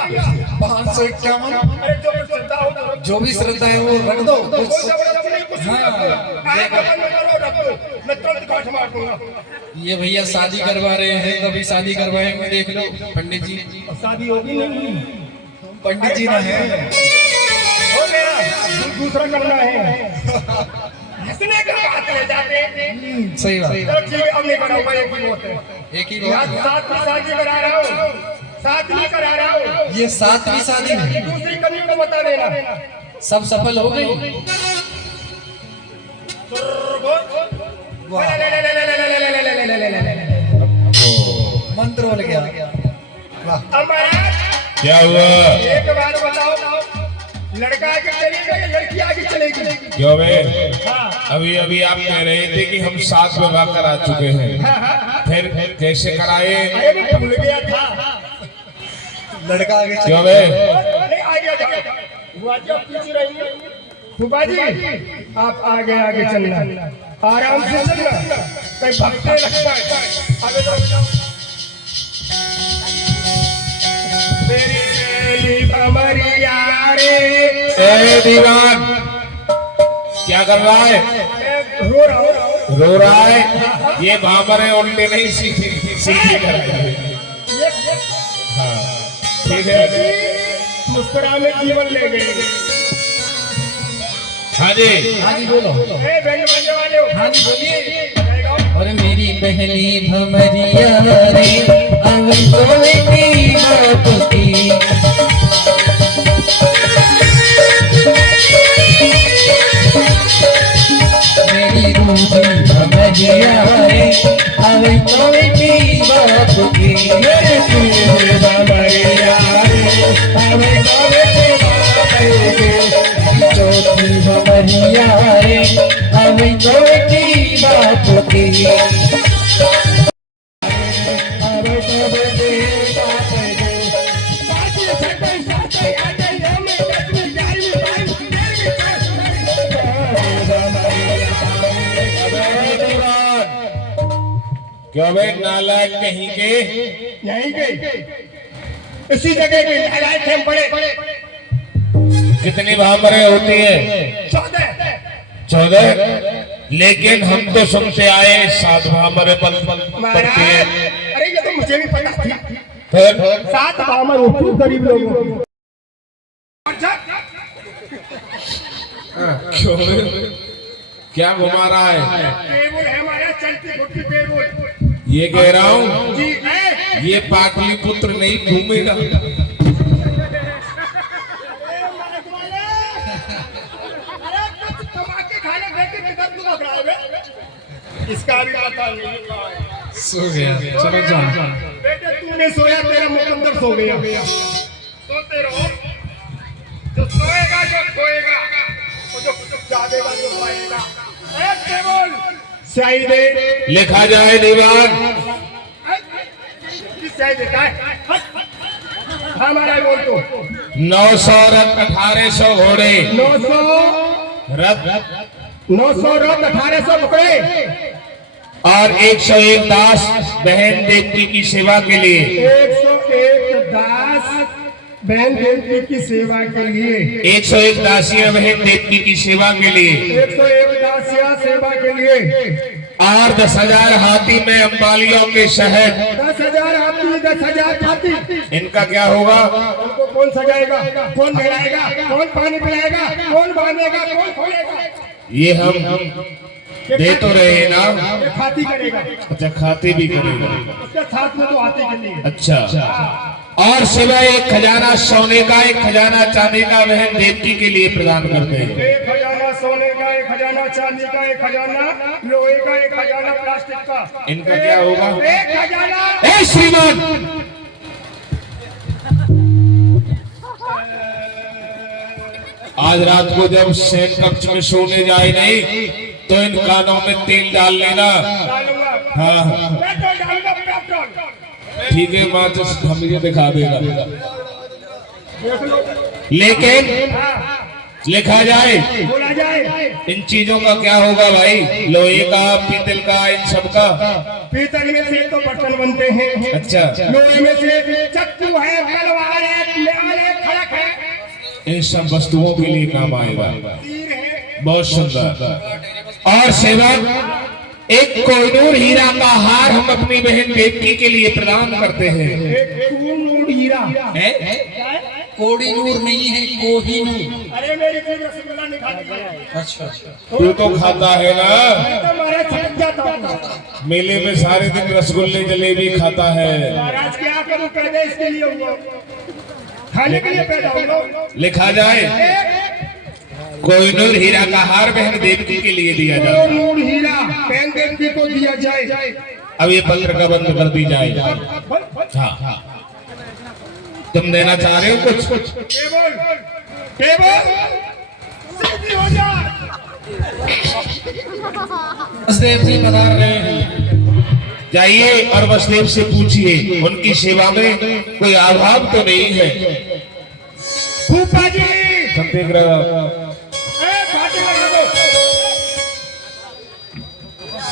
551। अरे जो भी श्रद्धा हो, जो भी श्रद्धा है वो रख दो कोई कुछ। जबरदस्ती नहीं, कुछ नहीं रखो। आए भगवान में करो, रख दो, मैं तुरंत काट मार दूंगा। ये भैया शादी करवा रहे हैं, कभी शादी करवाएंगे, देख लो पंडित जी। शादी होगी नहीं, पंडित जी ना है। हो गया, दूसरा करना है। हंसने का बात रह जाते। सही बात। चलो ठीक है, अब नहीं कराऊंगा, एक ही बहुत है। एक ही यार बात। साथ में शादी करा रहा हूँ, साथ में करा रहा हूँ। ये 7वीं शादी है, दूसरी कन्या को बता देना। सब सफल हो गई। मंत्र बोल गया। क्या हुआ? एक बात बताओ, लड़का आगे चलेगा या लड़की आगे चलेगी? क्यों बे? अभी अभी आप कह रहे थे कि हम 7 विवाह करा चुके हैं, फिर कैसे कराए? अरे मैं भूल गया था। लड़का आगे क्यों बे? नहीं, आगे जाओ। बुआ जी आप पीछे रहिए। फूफा जी आप आगे आगे चलना, आराम से चलना, कहीं भागते लगता है। आगे जाओ। मेरी मेरी कमरिया रे। ए दीवान, क्या कर रहा है? रो रहा हूँ। रो रहा है? ये भामरे उल्टे नहीं सीखी कराई। हाँ ठीक है, मुस्कुरा में जीवन ले गए। हाँ जी। हाँ जी बोलो। ए बैंड बजने वाले हो। हाँ जी बोलिए। गाओ। और मेरी पहली भमरिया रे, अब तो मेरी बात की। मेरी रूही भमरिया रे, अब तो मेरी बात की। मेरी रूही भमरिया रे, अब तो मेरी बात की। चौथी भमरिया रे, अब तो मेरी बात की। क्यों बे नालायक कहीं के? यहीं के, इसी जगह के नालायक हम पड़े। कितनी भामरे होती है? 14। लेकिन हम तो सुनते आए 7 भामरे पलती महाराज, है। अरे ये तो मुझे भी पता थी। फिर 7 बामर होती गरीब लोगों की। क्यों बे? क्या घुमा रहा है? टेबल है हमारा, चलती फुटती टेबल। ये कह रहा हूँ, जी है। ये पाटलिपुत्र नहीं घूमेगा। इसका भी पता नहीं। सो गया, चलो जाओ। बेटे तूने सोया, तेरा मुकद्दर सो गया। सोते रहो, जो सोएगा जो खोएगा, वो जो जागेगा जो पाएगा। टेबल स्याही दे। लिखा जाए दीवान। किस स्याही देता है? हमारा बोल तो 900 रथ 1800 घोड़े 900 रथ 900 रथ 1800 पकड़े और 101 दास बहन देवती की सेवा के लिए। 101 दास बहन देवती की सेवा के लिए। 101 दासियां बहन देवती की सेवा के लिए 101 दासियां सेवा के लिए। और 10,000 हाथी में अंबालियों के शहर। 10,000 हाथी, 10,000 हाथी। इनका क्या होगा? उनको कौन सजाएगा, कौन नहलाएगा, कौन पानी पिलाएगा, कौन बांधेगा, कौन खोलेगा? ये हम दे तो रहे ना। ये खाती करेगा। अच्छा खाते भी करेगा। उसके साथ में तो हाथी के लिए। अच्छा और सिवाय एक खजाना सोने का, एक खजाना चांदी का बहन देवकी के लिए प्रदान करते हैं। एक खजाना सोने का, एक खजाना चांदी का, एक खजाना लोहे का, एक खजाना प्लास्टिक का। इनका क्या होगा? एक खजाना। ए श्रीमान, आज रात को जब सेन कक्ष में सोने जाए नहीं तो इन कानों में तेल डाल लेना। डालूंगा। हाँ पेट्रोल डालूंगा, पेट्रोल। ठीक है, माँ तो मुझे दिखा देगा। देख लो। लेकिन हाँ, लिखा जाए बोला जाए। इन चीजों का क्या होगा भाई? लोहे का, पीतल का, इन सब का। पीतल में से तो बर्तन बनते हैं। अच्छा, लोहे में से चक्कू है, तलवार है, म्याल है, खड़क है, इन सब वस्तुओं के लिए काम आएगा। तीर है। बहुत सुंदर। और सेवक एक कोहिनूर हीरा का हार हम अपनी बहन देवकी के लिए प्रदान करते हैं। एक कोहिनूर हीरा है? कोहिनूर नहीं है, कोहिनूर। अरे मेरी कोई रसगुल्ला नहीं खाती। अच्छा, तू तो खाता है ना? मैं तो मारे छटक जाता हूँ। मेले में सारे दिन रसगुल्ले जलेबी खाता है। महाराज क्या करूँ, पैदा इसके लिए हुआ, खाने के लिए पैदा हुआ। लिखा जाए कोहिनूर हीरा का हार बहन देवकी के लिए दिया जाए। कोहिनूर हीरा बहन देवकी को दिया जाए। अब ये पत्र का बंद कर दी जाए। हाँ, तुम देना चाह रहे हो कुछ? टेबल टेबल सीधी हो जा। वसुदेव जी पधार रहे हैं। जाइए और वसुदेव से पूछिए उनकी सेवा में कोई अभाव तो नहीं है। फूफा जी, संतेग्रह घाटे लगा दो।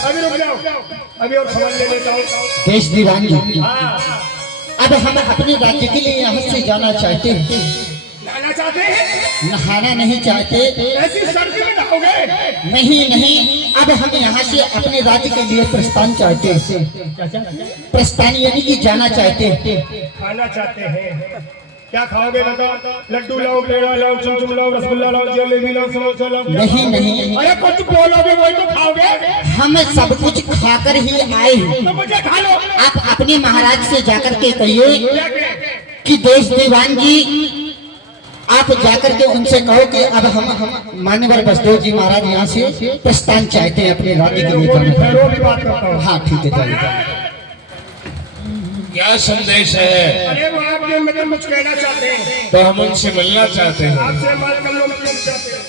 अभी रुक जाओ, अभी और खबर ले लेता हूँ। देश दीवान जी, हाँ, अब हम अपने राज्य के लिए यहाँ से जाना चाहते हैं। जाना चाहते हैं? नहाना नहीं चाहते। ऐसी सर्दी में नहाओगे? नहीं नहीं, अब हम यहाँ से अपने राज्य के लिए प्रस्थान चाहते हैं। प्रस्थान यानी कि जाना चाहते हैं। खाना चाहते हैं। क्या खाओगे बताओ? लड्डू लाओ, पेड़ा लाओ, चमचम लाओ, रसगुल्ला लाओ, जलेबी लाओ, समोसा लाओ। नहीं नहीं, अरे कुछ बोलोगे वही तो खाओगे। हम सब कुछ खाकर ही आए हैं। तो मुझे खा लो। आप अपने महाराज से जाकर के कहिए क्या कहे? कि देश दीवान जी, आप जाकर के उनसे कहो कि अब हम मान्यवर वसुदेव जी महाराज यहाँ से प्रस्थान चाहते हैं अपने राज्य के लिए जाने के खैरों की बात करता हूँ। लिए। हाँ ठीक है, चलिए। क्या संदेश है? अरे वो आपके मतलब कुछ कहना चाहते हैं। तो हम उनसे मिलना चाहते हैं। आपसे बात कर लो, मतलब चाहते हैं।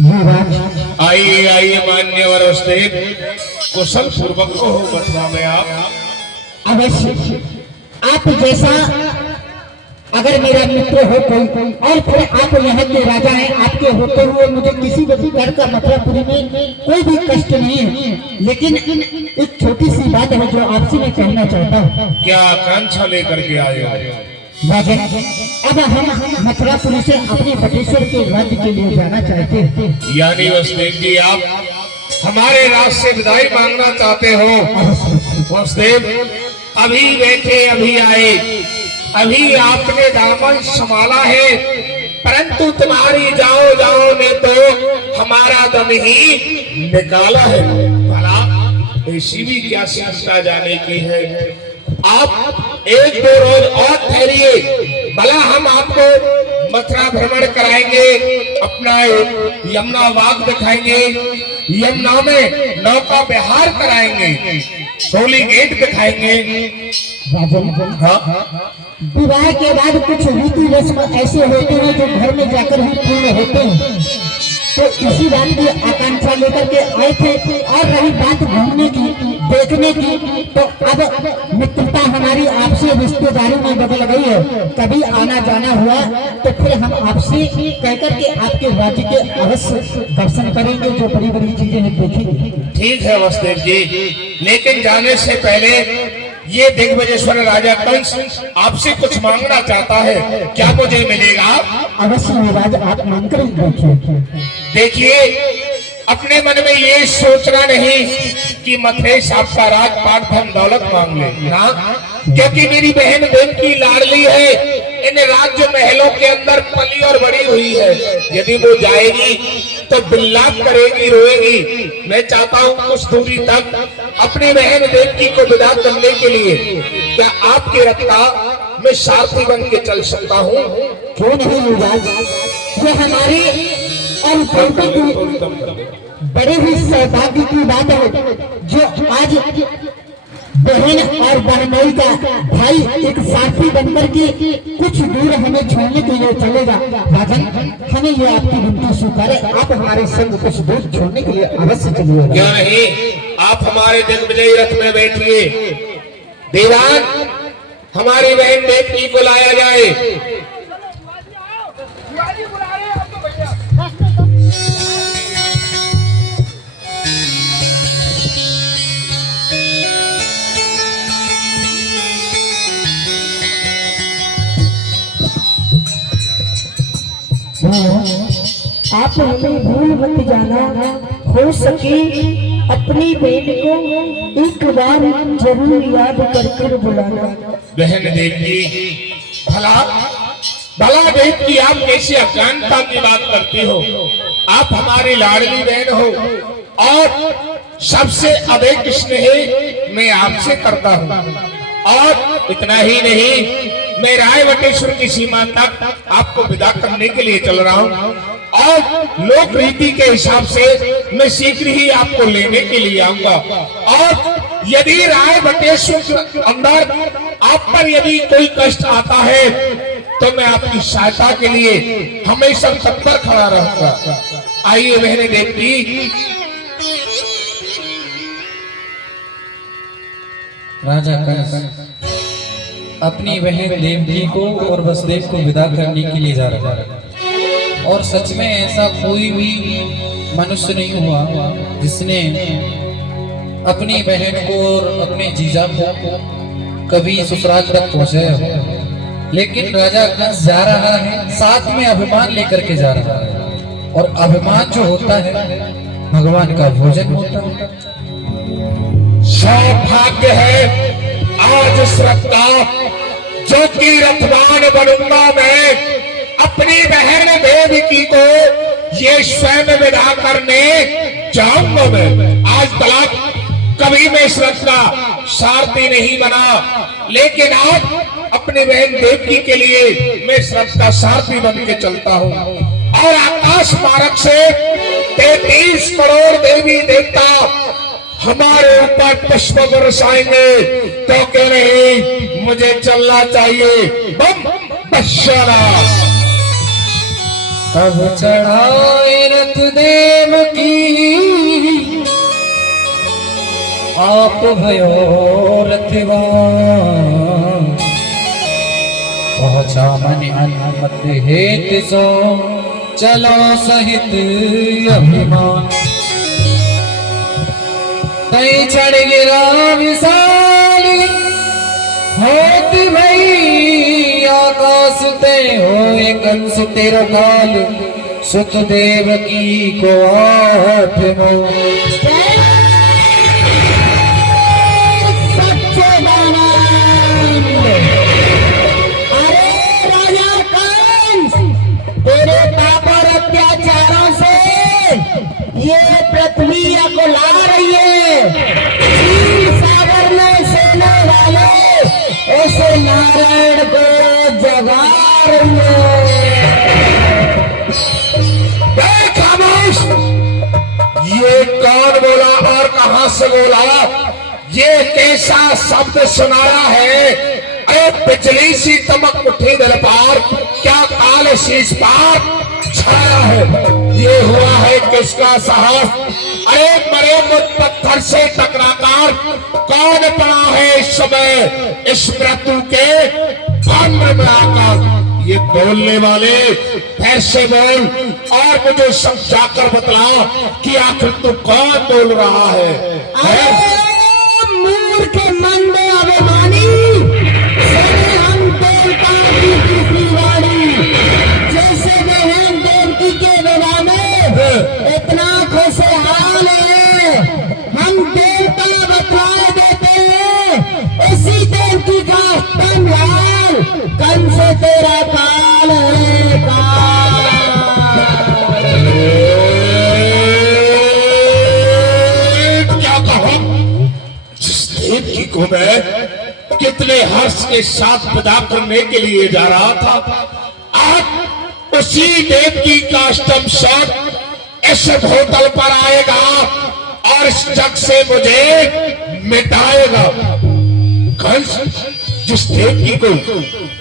युवराज, आइए आइए मान्यवर वसुदेव, कुशल पूर्वक को हो मथुरा में आप। अवश्य आप जैसा अगर मेरा मित्र हो कोई, और फिर आप यहाँ के राजा हैं, आपके होते हुए मुझे किसी भी प्रकार का मथुरापुरी में कोई भी कष्ट नहीं है। लेकिन एक छोटी सी बात है जो आपसे मैं कहना चाहता हूँ। क्या आकांक्षा लेकर के आए हो? राजन, अब हम मथुरापुरी से अपने बटेश्वर के राज्य के लिए जाना चाहते हैं। यानी वसुदेव जी आप हमारे राज से विदाई मांगना चाहते हो? वसुदेव अभी बैठे, अभी आए, अभी आपने दामन संभाला है, परंतु तुम्हारी जाओ जाओ ने तो हमारा दम ही निकाला है। भला ऐसी भी क्या शिक्षा जाने की है? आप एक दो रोज और ठहरिए, भला हम आपको मथुरा भ्रमण कराएंगे, अपना यमुना वाग दिखाएंगे, यमुना में नौका विहार कराएंगे, होली गेट दिखाएंगे। राजन, हाँ, विवाह के बाद कुछ रीति रस्म ऐसे होते हैं जो घर में जाकर ही पूर्ण होते हैं। तो इसी बात की आकांक्षा लेकर के आए थे। और रही बात घूमने की, देखने की, तो अब मित्रता हमारी आपसे रिश्तेदारी में बदल गई है। कभी आना जाना हुआ तो फिर हम आपसे कहकर के आपके राज्य के अवश्य दर्शन करेंगे, जो बड़ी बड़ी चीजें हैं देखेंगे। ठीक है वसुदेव जी, लेकिन जाने से पहले ये दिग्विजयेश्वर राजा कंस आपसे कुछ मांगना चाहता है, क्या मुझे मिलेगा? अवश्य महाराज, आप मानकर देखिए। देखिए, अपने मन में ये सोचना नहीं कि मथेश आपका राजपाट धन दौलत मांग ले ना, क्योंकि मेरी बहन देवकी लाडली है, इन राज्य महलों के अंदर पली और बड़ी हुई है। यदि वो जाएगी तो बिल्लाप करेगी, रोएगी। मैं चाहता हूँ कुछ दूरी तक अपनी बहन देवकी को विदा करने के लिए क्या आपके रथ का मैं सारथी बन के चल सकता हूँ? क्यों नहीं युवराज, ये हमारी और बेटे की बड़े ही सौभाग्य की बात है जो आज बहन और बहनोई का भाई एक साथी बनकर के कुछ दूर हमें छोड़ने के लिए चलेगा। राजन, हमें ये आपकी विनती स्वीकार है, आप हमारे संग कुछ दूर छोड़ने के लिए अवश्य चलिए। क्यों नहीं, आप हमारे दिग्विजयी रथ में बैठिए। दीवान, हमारी बहन देवकी को लाया जाए। आप हमें भूल मत जाना, हो सके अपनी बहन को एक बार जरूर याद कर बुलाना। बहन देवकी, भला भला देवकी, आप कैसी अज्ञानता की बात करती हो? आप हमारी लाडली बहन हो और सबसे अधिक स्नेह मैं आपसे करता हूँ। और इतना ही नहीं, मैं रायवटेश्वर की सीमा तक आपको विदा करने के लिए चल रहा हूँ और लोक रीति के हिसाब से मैं शीघ्र ही आपको लेने के लिए आऊंगा। और यदि रायवटेश्वर के अंदर आप पर यदि कोई कष्ट आता है तो मैं आपकी सहायता के लिए हमेशा तत्पर खड़ा रहूंगा। आइए बहने देवकी। राजा कंस अपनी बहन देवकी को और वसुदेव को विदा करने के लिए जा रहा है, और सच में ऐसा कोई भी मनुष्य नहीं हुआ जिसने अपनी बहन को और अपने जीजा को कभी ससुराल तक पहुंचाया। लेकिन राजा कंस जा रहा है, साथ में अभिमान लेकर के जा रहा है, और अभिमान जो होता है भगवान का भोजन होता है। सौभाग्य है आज श्रद्धा जो कि रथवान बनूंगा मैं अपनी बहन देवकी को ये स्वयं विदा करने जाऊंगा। मैं आज तलाक कभी मैं श्रद्धा सारथी नहीं बना, लेकिन आज अपनी बहन देवकी के लिए मैं श्रद्धा सारथी बन के चलता हूँ। और आकाश मार्ग से 33 करोड़ देवी देवता हमारे ऊपर पुष्प बरसाएंगे तो क्यों नहीं, मुझे चलना चाहिए। बम बशरा तब चढ़ाए रथ देव की आप भयो रथवान, पहुंचा मन अनुमत हेत सो चलो सहित अभिमान। तई चढ़ गिरा विशाली होत भई आकाश ते होए कंस तेरा काल, सुत देव की को आठ पृथ्वी को ला रही है। क्षीर सागर में सोने वाले ऐसे नारायण को जगा रही है। खामोश, ये कौन बोला और कहां से बोला? ये कैसा शब्द सुनाया है? अरे बिजली सी चमक उठी दिल पार, क्या काल शीश पार छाया है? ये हुआ है किसका साहस? अरे मरे मुझ पत्थर से टकराकर कौन पड़ा है इस समय इस मृत्यु के भांड में आकर? ये बोलने वाले फिर से बोल और मुझे समझाकर बतला कि आखिर तू कौन बोल रहा है? मूर्ख मंद अभिमानी, हम देवता की तीसरी वाणी, जैसे बहन देवकी के विवाह में इतना खुशहाल है, हम देवता बतला देते हैं इसी देवकी का स्तंभ लाल, कंस तेरा काल है काल। क्या कहा? को मैं कितने हर्ष के साथ विदा करने के लिए जा रहा था, आज उसी देवकी का अष्टम शॉट इस होटल पर आएगा और इस जग से मुझे मिटाएगा। कंस, जिस देवकी को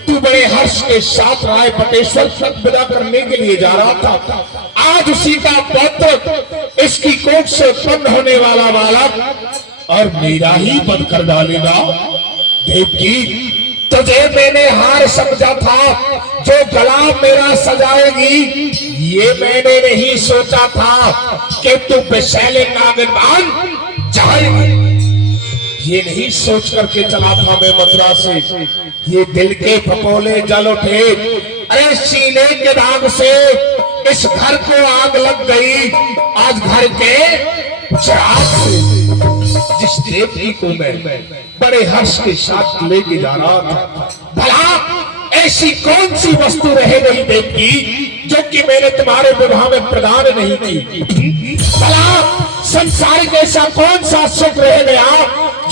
तू बड़े हर्ष के साथ राय बटेश्वर तक विदा करने के लिए जा रहा था, आज उसी का पुत्र, इसकी कोख से उत्पन्न होने वाला बालक और मेरा ही वध कर डालेगा। देवकी, तुझे मैंने हार समझा था, जो गला मेरा सजाएगी, ये मैंने नहीं सोचा था कि तू विषैले नागिन बन जाएगी। ये नहीं सोच करके चला था मैं मथुरा से, ये दिल के फपोले जल उठे। अरे सीने के दाग से इस घर को आग लग गई, आज घर के चिराग से जिस देवकी को मैं बड़े हर्ष के साथ लेके जा रहा था, भला ऐसी कौन सी वस्तु रह गई देवकी जो कि मैंने तुम्हारे विवाह में प्रदान नहीं की? भला संसारिक ऐसा कौन सा सुख रह गया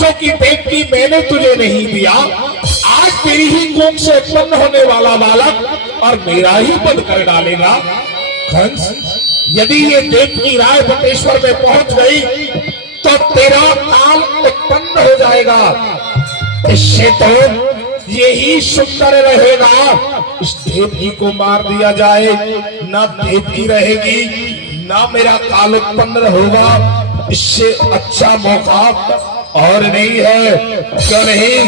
जो कि देवकी मैंने तुझे नहीं दिया? आज तेरी ही कोख से उत्पन्न होने वाला बालक और मेरा ही वध कर डालेगा। कंस, यदि ये देवकी राय बटेश्वर में पहुंच गई तो तेरा काल उत्पन्न हो जाएगा। इससे तो यही सुंदर रहेगा, इस देवकी को मार दिया जाए, ना देवकी रहेगी ना मेरा काल उत्पन्न होगा। इससे अच्छा मौका और नहीं है, क्यों नहीं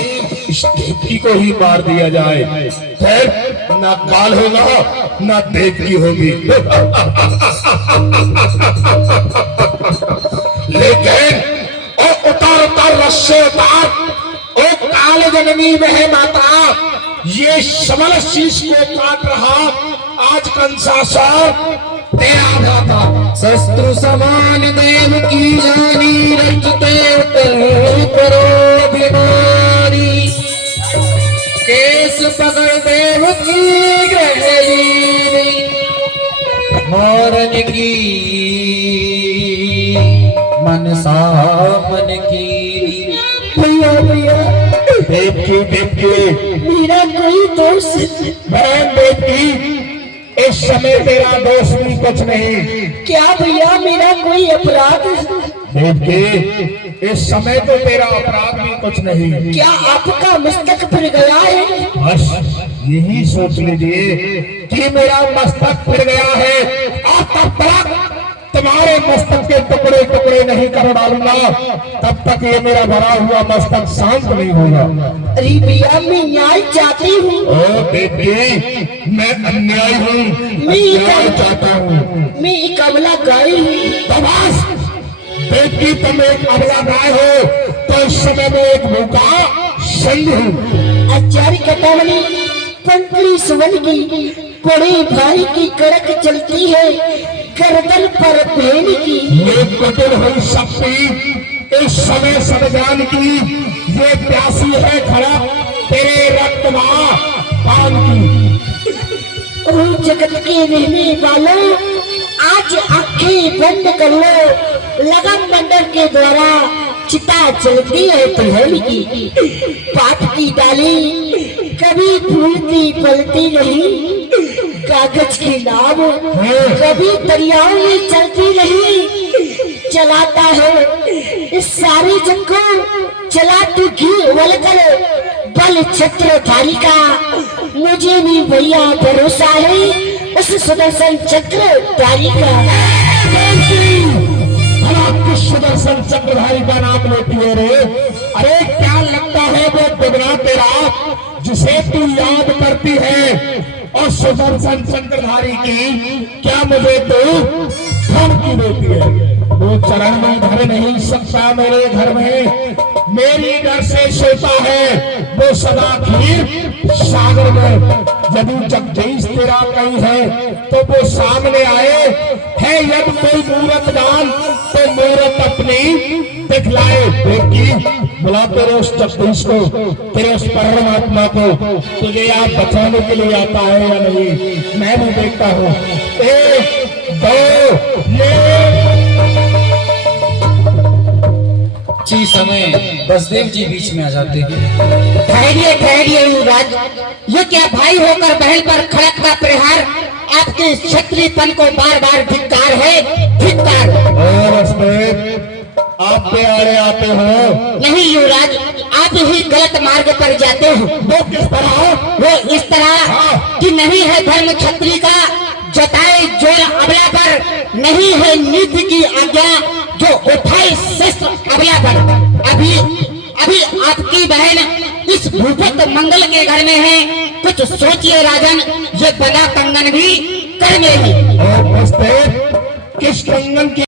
इस देवकी को ही मार दिया जाए, फिर ना काल होगा ना देवकी होगी। लेकिन ओ उतार उतार रस्से उतार, ओ काल जननी वह माता, ये समल शीश को काट रहा आज कंसासुर तेरा भ्राता। शस्त्रु समान देव की जानी, रचते करो बीमारी, केस पकड़ देव की गहरी, मोरन की मनसा मन की। भैया भैया, देवकी देवकी, मेरा कोई दोष बहन देवकी, इस समय तेरा दोष भी कुछ नहीं। क्या भैया, मेरा कोई अपराध? देवकी, इस समय तो तेरा अपराध भी कुछ नहीं। क्या आपका मस्तक फिर गया है? बस यही सोच लीजिए कि मेरा मस्तक फिर गया है, और तब तक तुम्हारे मस्तक के टुकड़े टुकड़े नहीं कर डालूंगा, तब तक ये मेरा भरा हुआ मस्तक शांत नहीं होगा। अरे भैया, मैं न्याय चाहती हूँ। ओ बेटी, मैं अन्याय हूँ, अन्याय चाहता हूँ। मैं एक अबला गाय हूँ। बस बेटी, तुम एक अबला गाय हो तो इस समय में एक भूखा संध हूँ। आचार्य कटावली पंखड़ी सुमन की बड़े भाई की कड़क चलती है, गर्दन पर भेड़ की। ये कुटिल हुई शक्ति इस समय सदजान की, ये प्यासी है खड़क तेरे रक्त पान की। ओ जगत के रहने वालों, आज आंखें बंद कर लो, लगन मंडल के द्वारा चिता चलती है तुहल की। पाप की डाली कभी फूलती फलती नहीं, कागज की नाव कभी दरियाओं में चलती नहीं। चलाता है इस सारे जग को, चला तू घी उबल कर बल छत्रधारी का। मुझे भी भैया भरोसा है उस सुदर्शन चक्रधारी का। सुदर्शन चक्रधारी का नाम लेती है रे? अरे क्या लगता है वो बिगड़ा तेरा जिसे तू याद करती है, और सुदर्शन चक्रधारी की क्या मुझे तो धमकी देती है? वो चरण में घर नहीं सकता मेरे घर में, मेरी डर से सोता है वो सदा खीर सागर में। यदि जगदीश तेरा कहीं है तो वो सामने आए, है यदि कोई मूरत दान तो मूरत अपनी दिखलाए। देखी, बुला तेरे उस जगदीश को, तेरे उस परमात्मा को, तुझे आप बचाने के लिए आता है या नहीं, मैं भी देखता हूँ। 1 2 ये उसी समय बसदेव जी बीच में आ जाते हैं। ठहरिए युवराज, ये क्या भाई होकर बहन पर खड़क का प्रहार? आपके क्षत्रियपन को बार बार धिक्कार है, धिक्कार। आप पे आड़े आते हो। नहीं युवराज, आप ही गलत मार्ग पर जाते हो। वो किस तरह? वो इस तरह कि नहीं है धर्म क्षत्रिय का जताए जोर अबला पर, नहीं है नीति की आज्ञा जो उठाए शस्त्र अबला पर। अभी आपकी बहन इस भूपत मंगल के घर में है। कुछ सोचिए राजन, ये बदा कंगन भी कर लेगी। किस कंगन की